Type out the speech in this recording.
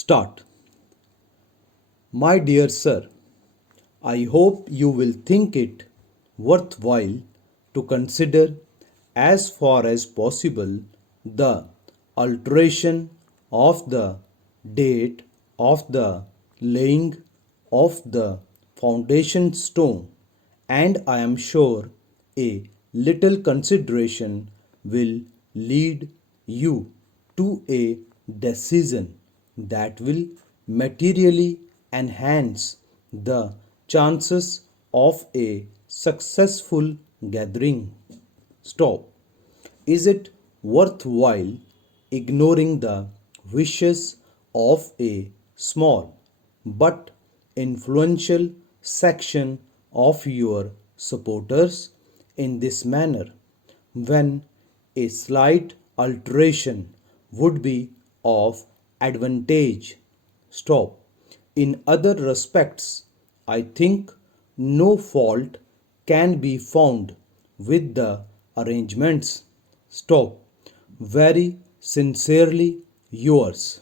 Start. My dear sir, I hope you will think it worthwhile to consider as far as possible the alteration of the date of the laying of the foundation stone, and I am sure a little consideration will lead you to a decision that will materially enhance the chances of a successful gathering. Stop. Is it worthwhile ignoring the wishes of a small but influential section of your supporters in this manner when a slight alteration would be of advantage? Stop. In other respects, I think no fault can be found with the arrangements. Stop. Very sincerely yours.